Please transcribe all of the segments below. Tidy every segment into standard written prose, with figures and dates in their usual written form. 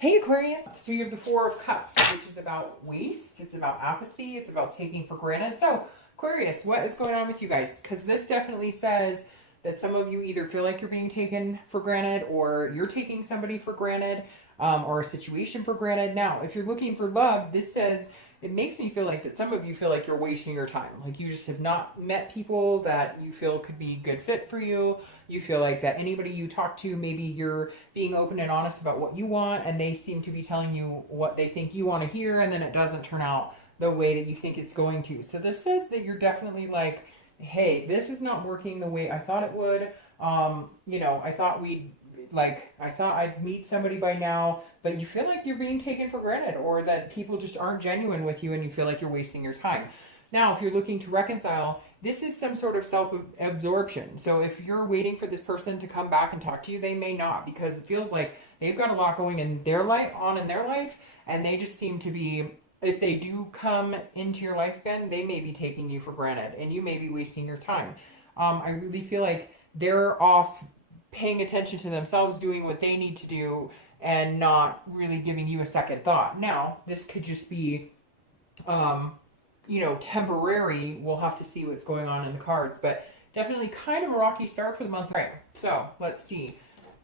Hey Aquarius, so you have the Four of Cups, which is about waste, it's about apathy, it's about taking for granted. So Aquarius, what is going on with you guys? Because this definitely says that some of you either feel like you're being taken for granted or you're taking somebody for granted, or a situation for granted. Now, if you're looking for love, this says it makes me feel like that some of you feel like you're wasting your time. Like you just have not met people that you feel could be a good fit for you. You feel like that anybody you talk to, maybe you're being open and honest about what you want and they seem to be telling you what they think you want to hear, and then it doesn't turn out the way that you think it's going to. So this says that you're definitely like, hey, this is not working the way I thought it would. I thought I thought I'd meet somebody by now, but you feel like you're being taken for granted or that people just aren't genuine with you and you feel like you're wasting your time. Now, if you're looking to reconcile, this is some sort of self-absorption. So if you're waiting for this person to come back and talk to you, they may not, because it feels like they've got a lot going in their life, and they just seem to be, if they do come into your life again, they may be taking you for granted and you may be wasting your time. I really feel like they're off paying attention to themselves, doing what they need to do, and not really giving you a second thought. Now, this could just be, temporary. We'll have to see what's going on in the cards, but definitely kind of a rocky start for the month. All right, so let's see.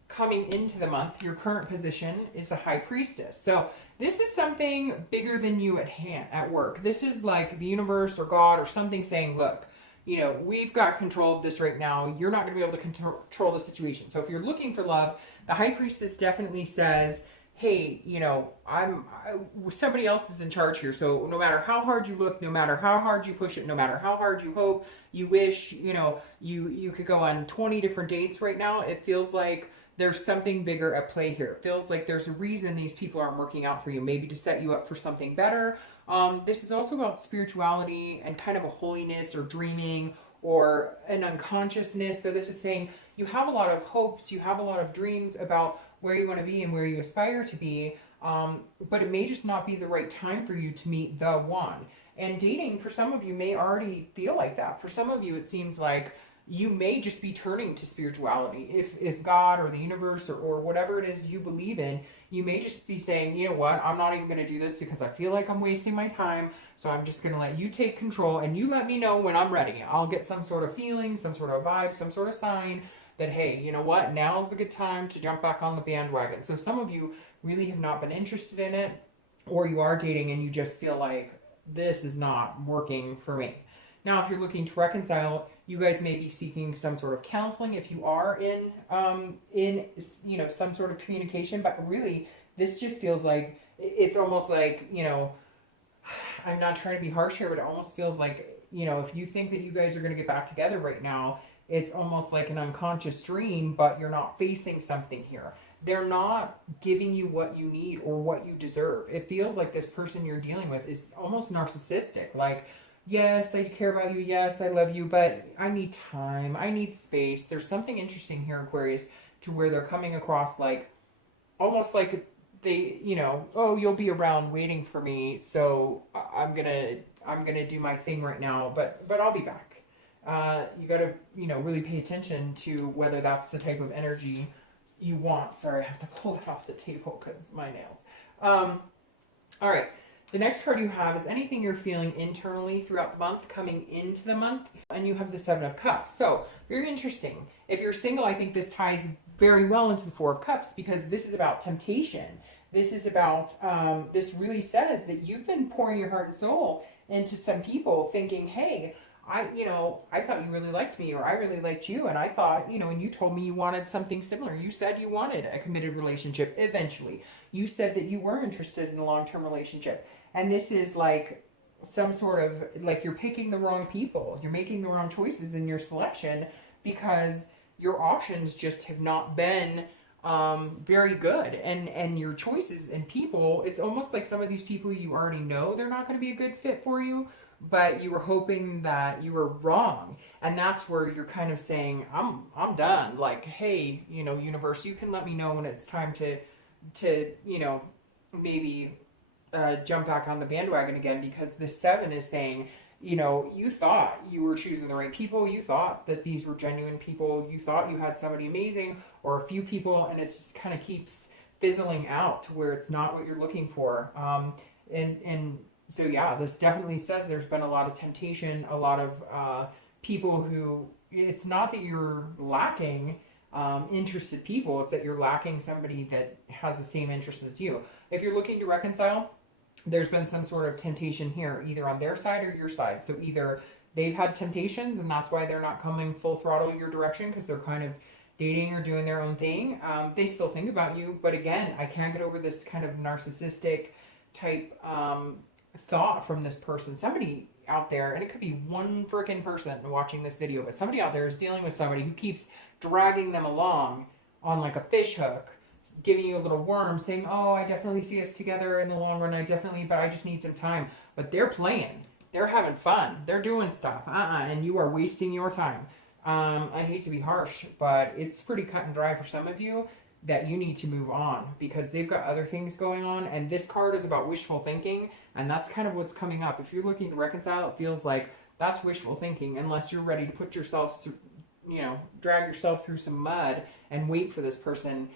Coming into the month, your current position is the High Priestess. So this is something bigger than you at work. This is like the universe or God or something saying, look, we've got control of this right now. You're not going to be able to control the situation. So if you're looking for love, the High Priestess definitely says, hey, somebody else is in charge here. So no matter how hard you look, no matter how hard you push it, no matter how hard you hope, you wish, you could go on 20 different dates right now. It feels like there's something bigger at play here. It feels like there's a reason these people aren't working out for you, maybe to set you up for something better. This is also about spirituality and kind of a holiness or dreaming or an unconsciousness. So this is saying you have a lot of hopes, you have a lot of dreams about where you want to be and where you aspire to be, but it may just not be the right time for you to meet the one. And dating, for some of you, may already feel like that. For some of you, it seems like you may just be turning to spirituality. If God or the universe or whatever it is you believe in, you may just be saying, you know what, I'm not even going to do this because I feel like I'm wasting my time. So I'm just going to let you take control and you let me know when I'm ready. I'll get some sort of feeling, some sort of vibe, some sort of sign that, hey, you know what, now's the good time to jump back on the bandwagon. So some of you really have not been interested in it, or you are dating and you just feel like this is not working for me. Now, if you're looking to reconcile, you guys may be seeking some sort of counseling if you are in some sort of communication. But really, this just feels like it's almost like, I'm not trying to be harsh here, but it almost feels like, if you think that you guys are going to get back together right now, it's almost like an unconscious dream, but you're not facing something here. They're not giving you what you need or what you deserve. It feels like this person you're dealing with is almost narcissistic. Like, yes, I care about you. Yes, I love you, but I need time. I need space. There's something interesting here, Aquarius, to where they're coming across like, almost like they, oh, you'll be around waiting for me. So I'm gonna do my thing right now, but I'll be back. You got to, really pay attention to whether that's the type of energy you want. Sorry, I have to pull it off the table because my nails. All right. The next card you have is anything you're feeling internally throughout the month coming into the month. And you have the Seven of Cups. So very interesting. If you're single, I think this ties very well into the Four of Cups because this is about temptation. This is about, this really says that you've been pouring your heart and soul into some people thinking, hey, I thought you really liked me, or I really liked you, and I thought, and you told me you wanted something similar. You said you wanted a committed relationship eventually. You said that you were interested in a long-term relationship. And this is like some sort of, like you're picking the wrong people. You're making the wrong choices in your selection because your options just have not been very good. And your choices and people, it's almost like some of these people you already know they're not going to be a good fit for you, but you were hoping that you were wrong. And that's where you're kind of saying, I'm done. Like, hey, universe, you can let me know when it's time to maybe jump back on the bandwagon again, because the Seven is saying, you thought you were choosing the right people. You thought that these were genuine people. You thought you had somebody amazing or a few people, and it just kind of keeps fizzling out to where it's not what you're looking for. And so yeah, this definitely says there's been a lot of temptation, a lot of people who, it's not that you're lacking interested people, it's that you're lacking somebody that has the same interests as you. If you're looking to reconcile, there's been some sort of temptation here, either on their side or your side. So either they've had temptations and that's why they're not coming full throttle your direction because they're kind of dating or doing their own thing. They still think about you, but again, I can't get over this kind of narcissistic type thought from this person. Somebody out there, and it could be one freaking person watching this video, but somebody out there is dealing with somebody who keeps dragging them along on like a fish hook, giving you a little worm, saying, oh, I definitely see us together in the long run, but I just need some time. But they're playing, they're having fun, they're doing stuff, and you are wasting your time. I hate to be harsh, but it's pretty cut and dry for some of you that you need to move on because they've got other things going on. And this card is about wishful thinking. And that's kind of what's coming up. If you're looking to reconcile, it feels like that's wishful thinking unless you're ready to put yourself through, drag yourself through some mud and wait for this person.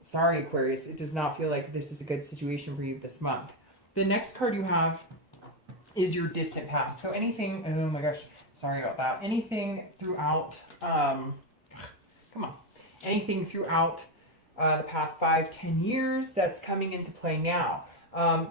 Sorry, Aquarius, it does not feel like this is a good situation for you this month. The next card you have is your distant past. So anything, oh my gosh, sorry about that. Anything throughout, anything throughout the past 5-10 years that's coming into play now.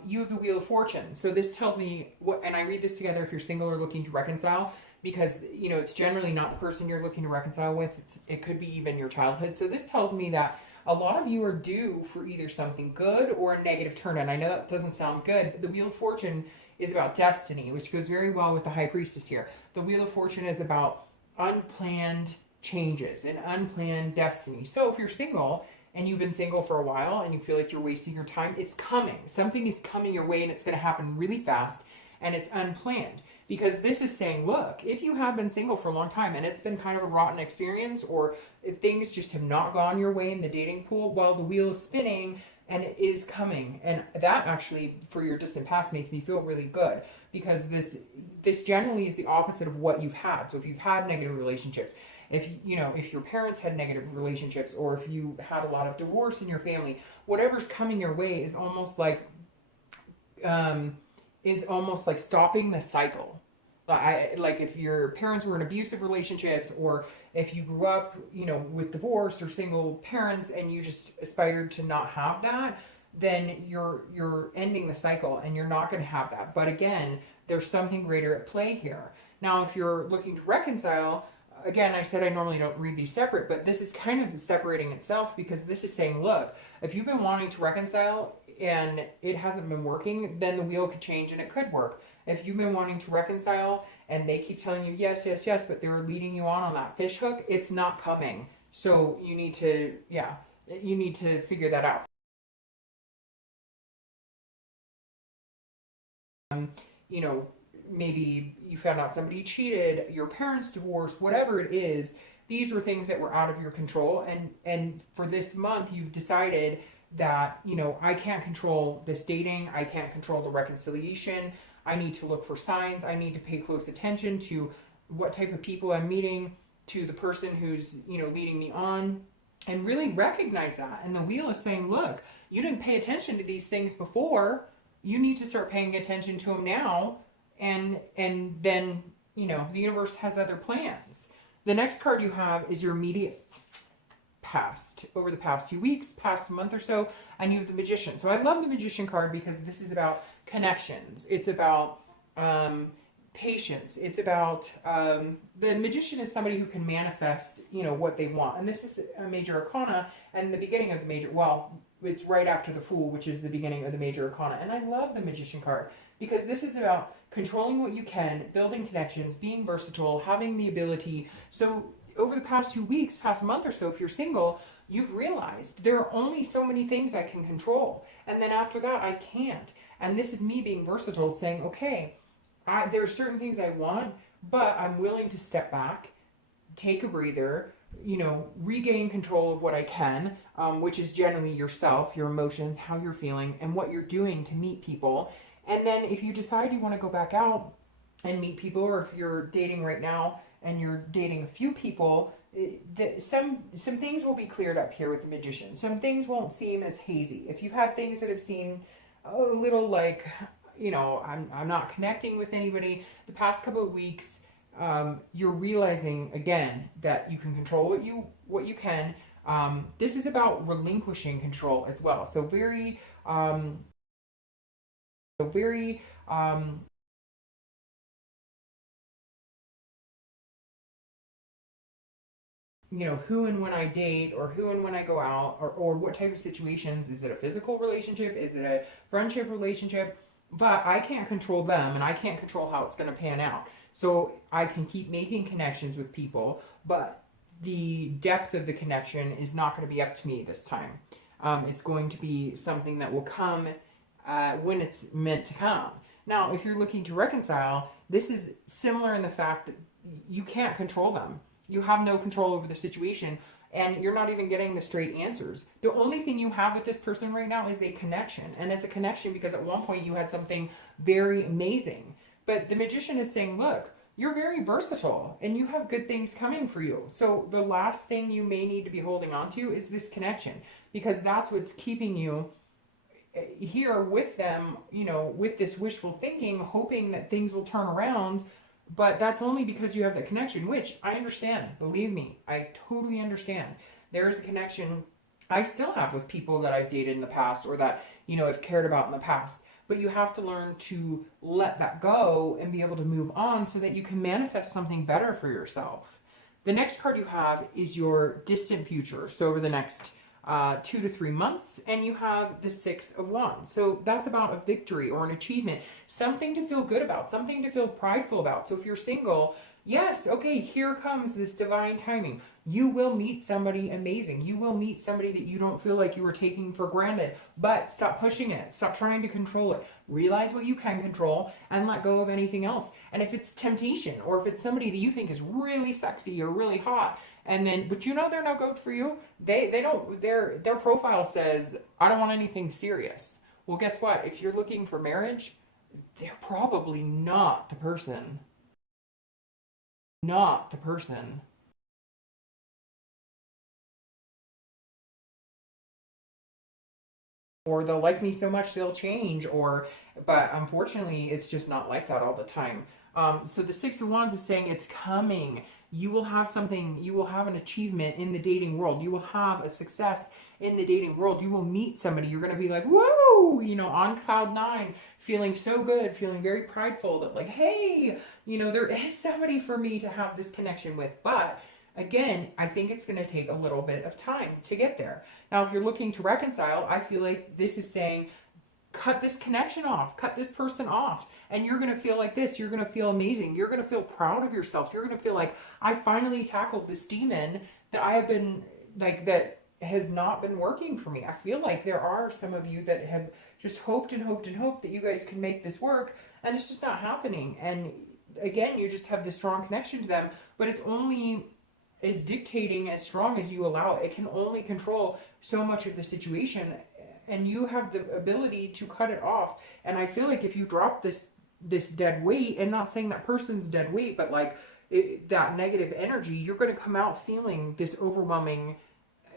You have the Wheel of Fortune. So this tells me what, and I read this together if you're single or looking to reconcile, because, it's generally not the person you're looking to reconcile with. It could be even your childhood. So this tells me that a lot of you are due for either something good or a negative turn. And I know that doesn't sound good, but the Wheel of Fortune is about destiny, which goes very well with the High Priestess here. The Wheel of Fortune is about unplanned changes and unplanned destiny. So if you're single and you've been single for a while and you feel like you're wasting your time, it's coming. Something is coming your way and it's going to happen really fast and it's unplanned. Because this is saying, look, if you have been single for a long time and it's been kind of a rotten experience, or if things just have not gone your way in the dating pool, well, the wheel is spinning and it is coming. And that actually, for your distant past, makes me feel really good, because this generally is the opposite of what you've had. So if you've had negative relationships, if your parents had negative relationships, or if you had a lot of divorce in your family, whatever's coming your way is almost like stopping the cycle. Like if your parents were in abusive relationships, or if you grew up, with divorce or single parents and you just aspired to not have that, then you're ending the cycle and you're not going to have that. But again, there's something greater at play here. Now, if you're looking to reconcile, again, I said I normally don't read these separate, but this is kind of separating itself, because this is saying, look, if you've been wanting to reconcile and it hasn't been working, then the wheel could change and it could work. If you've been wanting to reconcile and they keep telling you yes, yes, yes, but they're leading you on that fish hook, it's not coming. So you need to figure that out. Maybe you found out somebody cheated, your parents divorced, whatever it is, these were things that were out of your control. And for this month, you've decided that, I can't control this dating. I can't control the reconciliation. I need to look for signs. I need to pay close attention to what type of people I'm meeting, to the person who's, leading me on, and really recognize that. And the wheel is saying, look, you didn't pay attention to these things before. You need to start paying attention to them now. And then, the universe has other plans. The next card you have is your immediate past, over the past few weeks, past month or so, and you have the Magician. So I love the Magician card because this is about connections. It's about patience. It's about the Magician is somebody who can manifest, what they want. And this is a major arcana, and the beginning of the major, well, it's right after the Fool, which is the beginning of the major arcana. And I love the Magician card because this is about controlling what you can, building connections, being versatile, having the ability. So over the past few weeks, past month or so, if you're single, you've realized there are only so many things I can control. And then after that, I can't. And this is me being versatile, saying, okay, there are certain things I want, but I'm willing to step back, take a breather, regain control of what I can, which is generally yourself, your emotions, how you're feeling, and what you're doing to meet people. And then if you decide you want to go back out and meet people, or if you're dating right now and you're dating a few people, some things will be cleared up here with the Magician. Some things won't seem as hazy. If you've had things that have seemed a little like, you know, I'm not connecting with anybody the past couple of weeks, you're realizing again that you can control what you can. This is about relinquishing control as well. So very you know, who and when I date, or who and when I go out, or what type of situations. Is it a physical relationship? Is it a friendship relationship? But I can't control them, and I can't control how it's going to pan out. So I can keep making connections with people, but the depth of the connection is not going to be up to me this time. It's going to be something that will come when it's meant to come. Now, if you're looking to reconcile, this is similar in the fact that you can't control them. You have no control over the situation, and you're not even getting the straight answers. The only thing you have with this person right now is a connection, and it's a connection because at one point you had something very amazing. But the Magician is saying, look, you're very versatile and you have good things coming for you. So the last thing you may need to be holding on to is this connection, because that's what's keeping you here with them, you know, with this wishful thinking, hoping that things will turn around. But that's only because you have that connection, which I understand. Believe me, I totally understand. There is a connection I still have with people that I've dated in the past, or that, you know, I've cared about in the past. But you have to learn to let that go and be able to move on so that you can manifest something better for yourself. The next card you have is your distant future. So over the next 2 to 3 months, and you have the Six of Wands. So that's about a victory or an achievement, something to feel good about, something to feel prideful about. So if you're single, yes, okay, here comes this divine timing. You will meet somebody amazing. You will meet somebody that you don't feel like you were taking for granted. But stop pushing it. Stop trying to control it. Realize what you can control and let go of anything else. And if it's temptation, or if it's somebody that you think is really sexy or really hot, and then, but you know they're no good for you. They don't, their profile says, I don't want anything serious. Well, guess what? If you're looking for marriage, they're probably not the person. Not the person. Or they'll like me so much they'll change, but unfortunately it's just not like that all the time. So the Six of Wands is saying it's coming. You will have something, you will have an achievement in the dating world. You will have a success in the dating world. You will meet somebody. You're going to be like, whoa, you know, on cloud nine, feeling so good, feeling very prideful that like, hey, you know, there is somebody for me to have this connection with. But again, I think it's going to take a little bit of time to get there. Now, if you're looking to reconcile, I feel like this is saying, cut this connection off, cut this person off, and you're going to feel like this. You're going to feel amazing. You're going to feel proud of yourself. You're going to feel like, I finally tackled this demon that I have been, like, that has not been working for me. I feel like there are some of you that have just hoped and hoped and hoped that you guys can make this work, and it's just not happening. And again, you just have this strong connection to them, but it's only as dictating as strong as you allow it. It can only control so much of the situation, and you have the ability to cut it off. And I feel like if you drop this dead weight, and not saying that person's dead weight, but like that negative energy, you're going to come out feeling this overwhelming,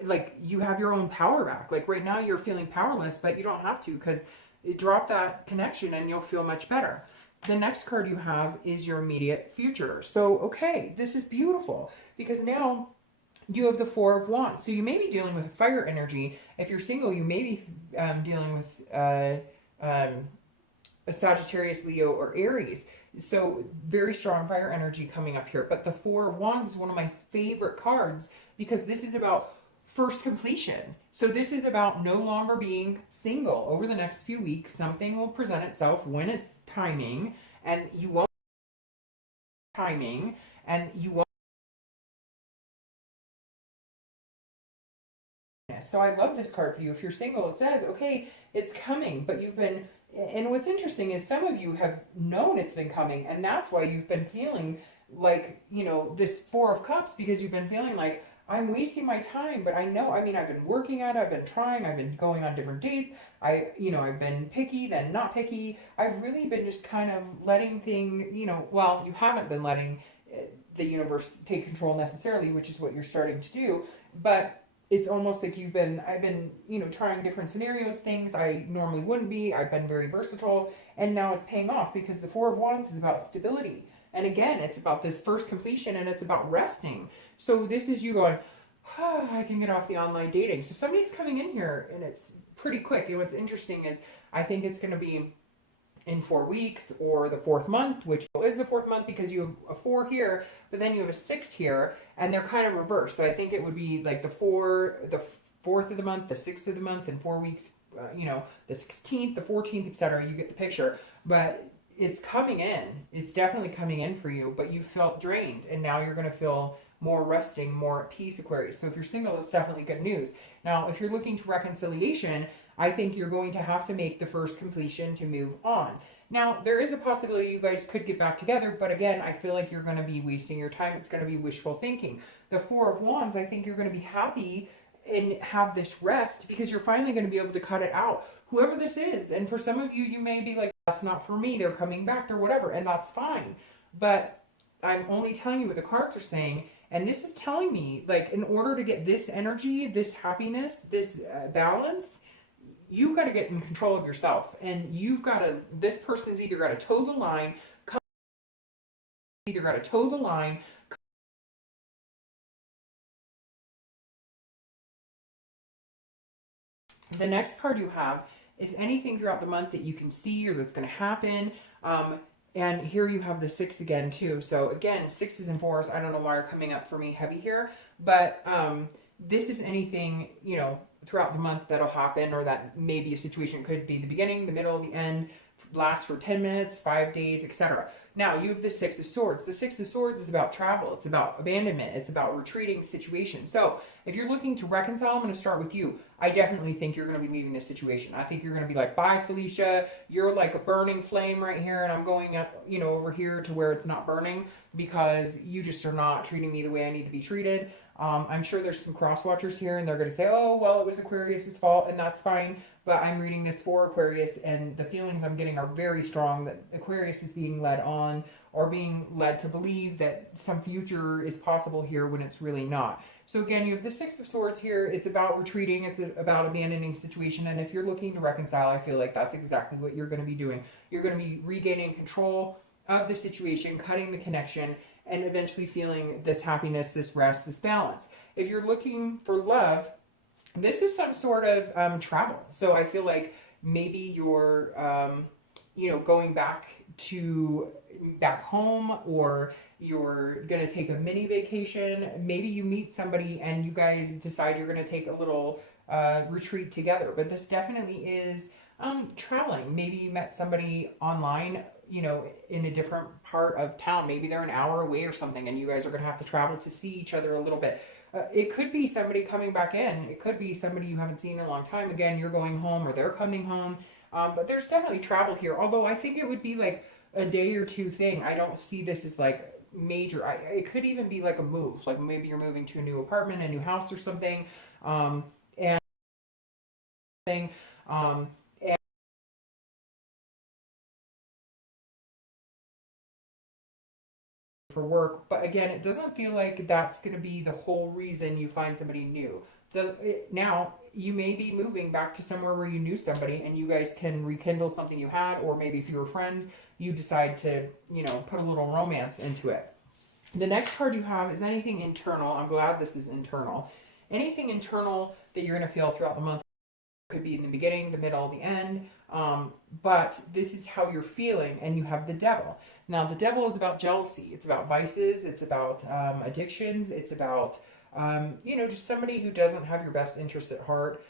like you have your own power back. Like right now you're feeling powerless, but you don't have to, because drop that connection and you'll feel much better. The next card you have is your immediate future. So, okay, this is beautiful, because now you have the Four of Wands. So you may be dealing with fire energy. If you're single, you may be dealing with a Sagittarius, Leo, or Aries. So very strong fire energy coming up here. But the Four of Wands is one of my favorite cards, because this is about first completion. So this is about no longer being single. Over the next few weeks, something will present itself when it's timing, and you won't So I love this card for you. If you're single, it says, okay, it's coming, but you've been, and what's interesting is some of you have known it's been coming, and that's why you've been feeling like, you know, this Four of Cups, because you've been feeling like, I'm wasting my time. But I know, I mean, I've been working at it, I've been trying, I've been going on different dates, I've been picky, then not picky. I've really been just kind of letting well, you haven't been letting the universe take control necessarily, which is what you're starting to do. But it's almost like I've been, you know, trying different scenarios, things I normally wouldn't be. I've been very versatile, and now it's paying off because the Four of Wands is about stability. And again, it's about this first completion, and it's about resting. So this is you going, oh, I can get off the online dating. So somebody's coming in here, and it's pretty quick. And what's interesting is I think it's going to be in 4 weeks or the 4th month, which is the 4th month because you have a 4 here, but then you have a 6 here, and they're kind of reversed. So I think it would be like the 4th of the month, the 6th of the month, in 4 weeks, you know, the 16th, the 14th, etc. You get the picture. But it's coming in. It's definitely coming in for you, but you felt drained, and now you're going to feel more resting, more at peace, Aquarius. So if you're single, it's definitely good news. Now, if you're looking to reconciliation, I think you're going to have to make the first completion to move on. Now, there is a possibility you guys could get back together, but again, I feel like you're going to be wasting your time. It's going to be wishful thinking. The Four of Wands, I think you're going to be happy and have this rest because you're finally going to be able to cut it out. Whoever this is, and for some of you, you may be like, that's not for me, they're coming back or whatever, and that's fine. But I'm only telling you what the cards are saying, and this is telling me, like, in order to get this energy, this happiness, this balance, you've got to get in control of yourself. And you've got to, this person's either got to toe the line, The next card you have is anything throughout the month that you can see or that's going to happen. And here you have the 6 again too. So again, 6s and 4s, I don't know why are coming up for me heavy here, but this is anything, you know, throughout the month that'll happen, or that maybe a situation could be the beginning, the middle, the end, last for 10 minutes, 5 days, etc. Now you have the 6 of Swords. The 6 of Swords is about travel. It's about abandonment. It's about retreating situations. So if you're looking to reconcile, I'm going to start with you. I definitely think you're going to be leaving this situation. I think you're going to be like, bye, Felicia. You're like a burning flame right here, and I'm going up, you know, over here to where it's not burning because you just are not treating me the way I need to be treated. I'm sure there's some cross watchers here, and they're going to say, oh, well, it was Aquarius's fault, and that's fine. But I'm reading this for Aquarius, and the feelings I'm getting are very strong that Aquarius is being led on, or being led to believe that some future is possible here when it's really not. So again, you have the 6 of Swords here. It's about retreating. It's about abandoning situation. And if you're looking to reconcile, I feel like that's exactly what you're going to be doing. You're going to be regaining control of the situation, cutting the connection, and eventually feeling this happiness, this rest, this balance. If you're looking for love, this is some sort of travel. So I feel like maybe you're, you know, going back home, or you're going to take a mini vacation. Maybe you meet somebody and you guys decide you're going to take a little retreat together. But this definitely is traveling. Maybe you met somebody online, you know, in a different part of town. Maybe they're an hour away or something, and you guys are going to have to travel to see each other a little bit. It could be somebody coming back in. It could be somebody you haven't seen in a long time. Again, you're going home or they're coming home. But there's definitely travel here. Although I think it would be like a day or two thing. I don't see this as like major. It could even be like a move. Like maybe you're moving to a new apartment, a new house or something. And for work. But again, it doesn't feel like that's going to be the whole reason you find somebody new. Now, you may be moving back to somewhere where you knew somebody and you guys can rekindle something you had, or maybe if you were friends, you decide to, you know, put a little romance into it. The next card you have is anything internal. I'm glad this is internal. Anything internal that you're going to feel throughout the month. Could be in the beginning, the middle, the end. But this is how you're feeling, and you have the Devil. Now, the Devil is about jealousy. It's about vices. It's about addictions. It's about, you know, just somebody who doesn't have your best interest at heart.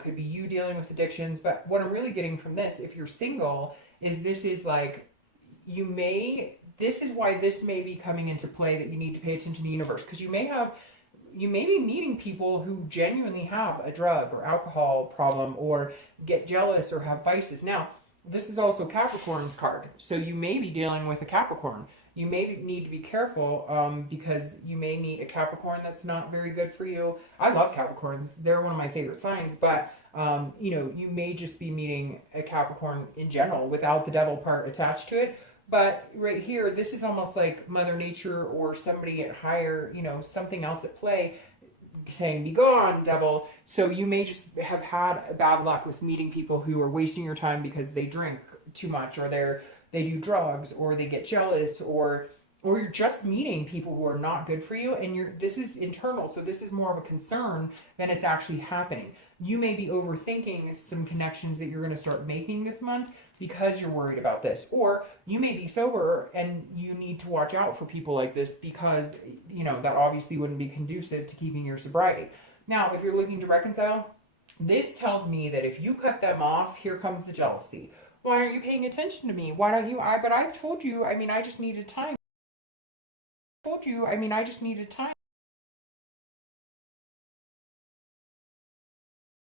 Could be you dealing with addictions. But what I'm really getting from this, if you're single, is this is like, this is why this may be coming into play, that you need to pay attention to the universe. Because you may be meeting people who genuinely have a drug or alcohol problem, or get jealous or have vices. Now, this is also Capricorn's card. So you may be dealing with a Capricorn. You may need to be careful because you may meet a Capricorn that's not very good for you. I love Capricorns. They're one of my favorite signs. But, you know, you may just be meeting a Capricorn in general without the Devil part attached to it. But right here, this is almost like Mother Nature or somebody at higher, you know, something else at play saying, be gone, devil. So you may just have had bad luck with meeting people who are wasting your time because they drink too much, or they do drugs, or they get jealous, or you're just meeting people who are not good for you, and this is internal, so this is more of a concern than it's actually happening. You may be overthinking some connections that you're going to start making this month because you're worried about this, or you may be sober and you need to watch out for people like this because, you know, that obviously wouldn't be conducive to keeping your sobriety. Now, if you're looking to reconcile, this tells me that if you cut them off, here comes the jealousy. Why aren't you paying attention to me? Why don't you? But I've told you, I mean, I just needed time. I just needed time.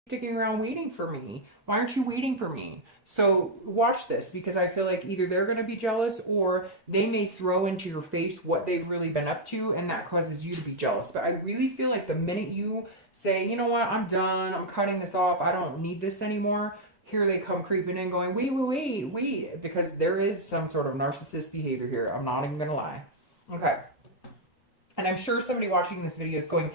Sticking around waiting for me. Why aren't you waiting for me? So watch this, because I feel like either they're going to be jealous or they may throw into your face what they've really been up to, and that causes you to be jealous. But I really feel like the minute you say, you know what, I'm done, I'm cutting this off, I don't need this anymore, here they come creeping in going, wait, because there is some sort of narcissist behavior here. I'm not even going to lie. Okay. And I'm sure somebody watching this video is going,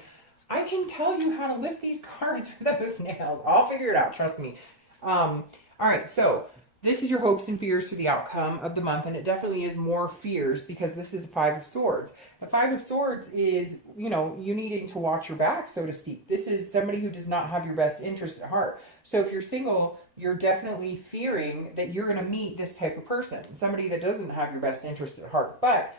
I can tell you how to lift these cards with those nails. I'll figure it out, trust me. All right, so this is your hopes and fears for the outcome of the month, and it definitely is more fears because this is the Five of Swords. The Five of Swords is, you know, you needing to watch your back, so to speak. This is somebody who does not have your best interest at heart. So if you're single, you're definitely fearing that you're going to meet this type of person, somebody that doesn't have your best interest at heart. But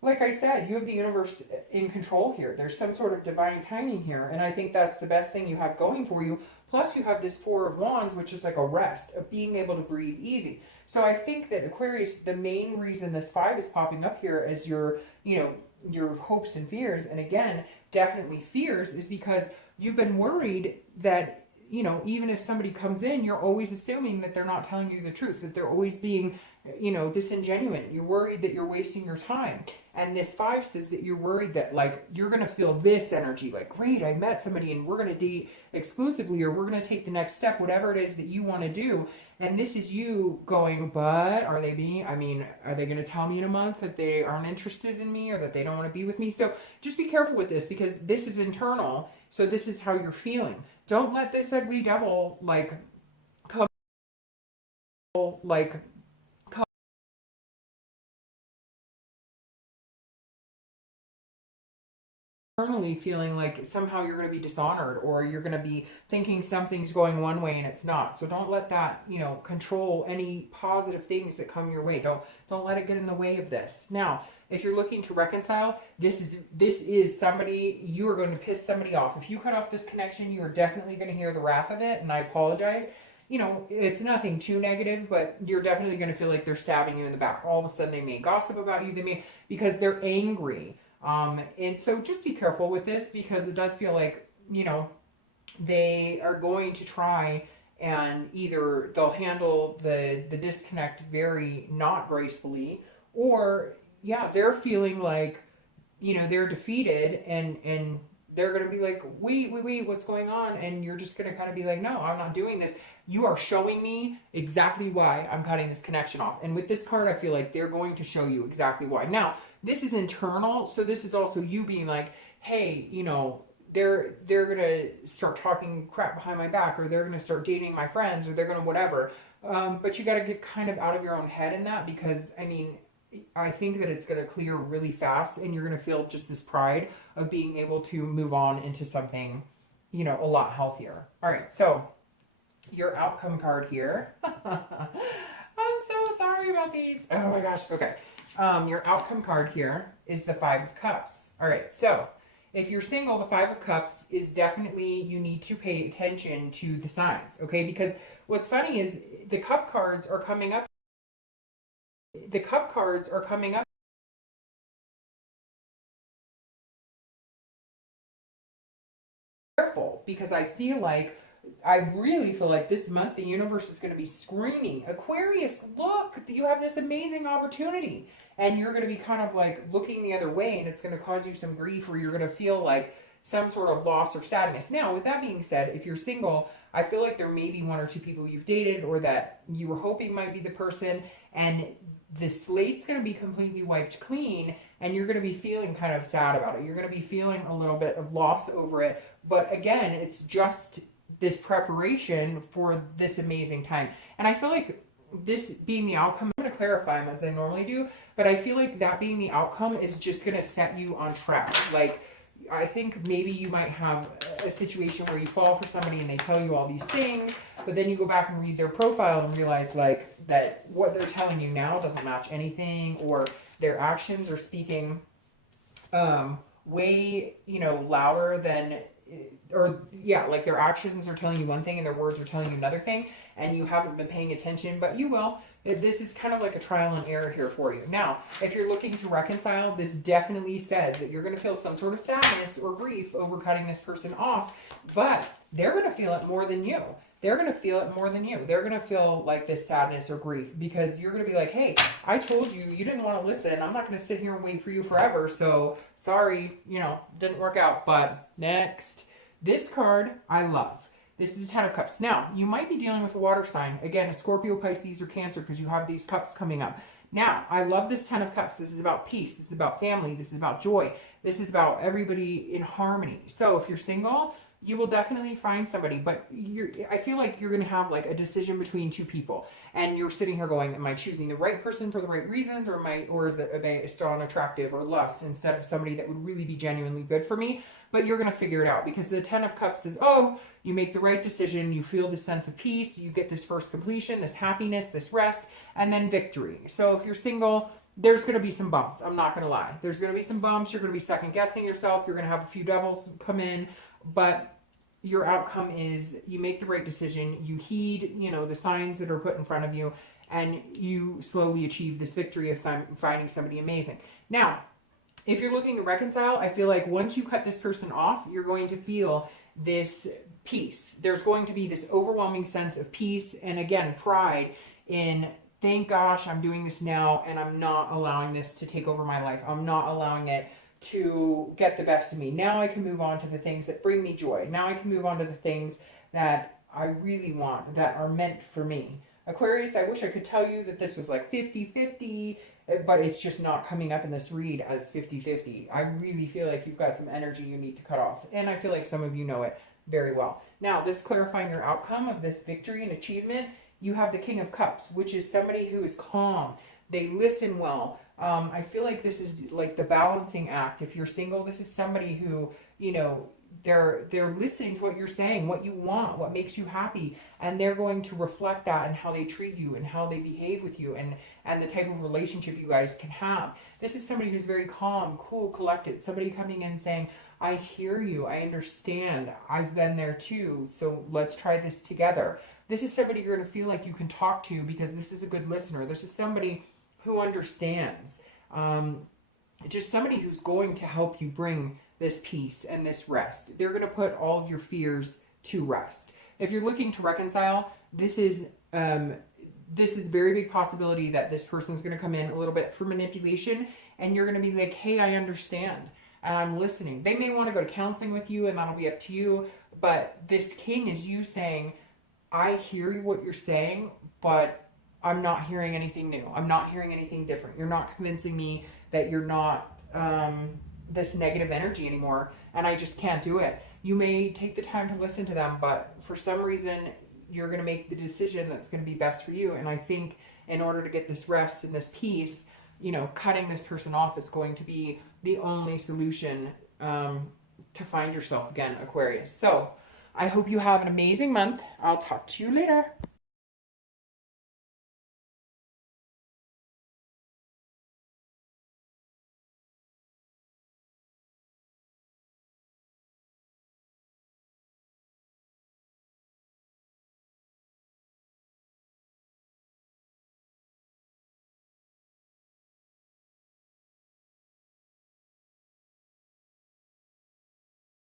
like I said, you have the universe in control here. There's some sort of divine timing here, and I think that's the best thing you have going for you. Plus, you have this Four of Wands, which is like a rest of being able to breathe easy. So I think that Aquarius, the main reason this 5 is popping up here as your, you know, your hopes and fears, and again, definitely fears, is because you've been worried that, you know, even if somebody comes in, you're always assuming that they're not telling you the truth, that they're always being, you know, disingenuous. You're worried that you're wasting your time. And this 5 says that you're worried that, like, you're going to feel this energy, like, great, I met somebody and we're going to date exclusively, or we're going to take the next step, whatever it is that you want to do. And this is you going, but are they going to tell me in a month that they aren't interested in me or that they don't want to be with me? So just be careful with this, because this is internal. So this is how you're feeling. Don't let this ugly devil, like, come, like, internally feeling like somehow you're going to be dishonored, or you're going to be thinking something's going one way and it's not. So don't let that, you know, control any positive things that come your way. Don't let it get in the way of this. Now, if you're looking to reconcile, this is somebody, you are going to piss somebody off. If you cut off this connection, you are definitely going to hear the wrath of it, and I apologize. You know, it's nothing too negative, but you're definitely going to feel like they're stabbing you in the back. All of a sudden they may gossip about you, they may, because they're angry. And so just be careful with this, because it does feel like, you know, they are going to try and either they'll handle the disconnect very not gracefully, or yeah, they're feeling like, you know, they're defeated, and they're going to be like, wait, what's going on? And you're just going to kind of be like, no, I'm not doing this. You are showing me exactly why I'm cutting this connection off. And with this card, I feel like they're going to show you exactly why. Now, this is internal, so this is also you being like, hey, you know, they're going to start talking crap behind my back, or they're going to start dating my friends, or they're going to whatever. But you got to get kind of out of your own head in that, because, I mean, I think that it's going to clear really fast, and you're going to feel just this pride of being able to move on into something, you know, a lot healthier. All right, so your outcome card here. I'm so sorry about these. Oh my gosh. Okay. Your outcome card here is the 5 of Cups. All right. So if you're single, the 5 of Cups is definitely, you need to pay attention to the signs. Okay. Because what's funny is the cup cards are coming up. The cup cards are coming up. Careful, because I really feel like this month the universe is going to be screaming, Aquarius, look, you have this amazing opportunity. And you're going to be kind of like looking the other way, and it's going to cause you some grief, or you're going to feel like, some sort of loss or sadness. Now, with that being said, if you're single, I feel like there may be one or two people you've dated or that you were hoping might be the person, and the slate's going to be completely wiped clean, and you're going to be feeling kind of sad about it. You're going to be feeling a little bit of loss over it. But again, it's just this preparation for this amazing time. And I feel like this being the outcome, I'm going to clarify them as I normally do, but I feel like that being the outcome is just going to set you on track. Like, I think maybe you might have a situation where you fall for somebody and they tell you all these things, but then you go back and read their profile and realize like that what they're telling you now doesn't match anything, or their actions are speaking way, you know, louder than, or yeah, like their actions are telling you one thing and their words are telling you another thing, and you haven't been paying attention, but you will. This is kind of like a trial and error here for you. Now, if you're looking to reconcile, this definitely says that you're going to feel some sort of sadness or grief over cutting this person off, but they're going to feel it more than you. They're going to feel it more than you. They're going to feel like this sadness or grief because you're going to be like, hey, I told you, you didn't want to listen. I'm not going to sit here and wait for you forever. So sorry, you know, didn't work out. But next, this card I love. This is 10 of Cups. Now, you might be dealing with a water sign. Again, a Scorpio, Pisces, or Cancer, because you have these cups coming up. Now, I love this 10 of Cups. This is about peace. This is about family. This is about joy. This is about everybody in harmony. So if you're single, you will definitely find somebody, but I feel like you're going to have like a decision between two people, and you're sitting here going, am I choosing the right person for the right reasons, or is it based on attractive or lust instead of somebody that would really be genuinely good for me? But you're going to figure it out, because the 10 of Cups is, oh, you make the right decision, you feel this sense of peace, you get this first completion, this happiness, this rest, and then victory. So if you're single, there's going to be some bumps. I'm not going to lie. There's going to be some bumps. You're going to be second guessing yourself. You're going to have a few devils come in, but your outcome is you make the right decision. You heed, you know, the signs that are put in front of you, and you slowly achieve this victory of finding somebody amazing. Now, if you're looking to reconcile, I feel like once you cut this person off, you're going to feel this peace. There's going to be this overwhelming sense of peace, and again, pride in, thank gosh, I'm doing this now, and I'm not allowing this to take over my life. I'm not allowing it to get the best of me. Now I can move on to the things that bring me joy. Now I can move on to the things that I really want, that are meant for me. Aquarius, I wish I could tell you that this was like 50-50, but it's just not coming up in this read as 50-50. I really feel like you've got some energy you need to cut off, and I feel like some of you know it very well. Now, this clarifying your outcome of this victory and achievement, you have the King of Cups, which is somebody who is calm. They listen well. I feel like this is like the balancing act. If you're single, this is somebody who, you know, they're listening to what you're saying, what you want, what makes you happy, and they're going to reflect that in how they treat you and how they behave with you, and the type of relationship you guys can have. This is somebody who's very calm, cool, collected, somebody coming in saying, I hear you, I understand, I've been there too, so let's try this together. This is somebody you're going to feel like you can talk to, because this is a good listener. This is somebody who understands, just somebody who's going to help you bring this peace and this rest. They're going to put all of your fears to rest. If you're looking to reconcile, this is very big possibility that this person's going to come in a little bit for manipulation, and you're going to be like, hey, I understand, and I'm listening. They may want to go to counseling with you, and that'll be up to you, but this King is you saying, I hear what you're saying, but I'm not hearing anything new. I'm not hearing anything different. You're not convincing me that you're not this negative energy anymore, and I just can't do it. You may take the time to listen to them, but for some reason, you're going to make the decision that's going to be best for you. And I think in order to get this rest and this peace, you know, cutting this person off is going to be the only solution to find yourself again, Aquarius. So I hope you have an amazing month. I'll talk to you later.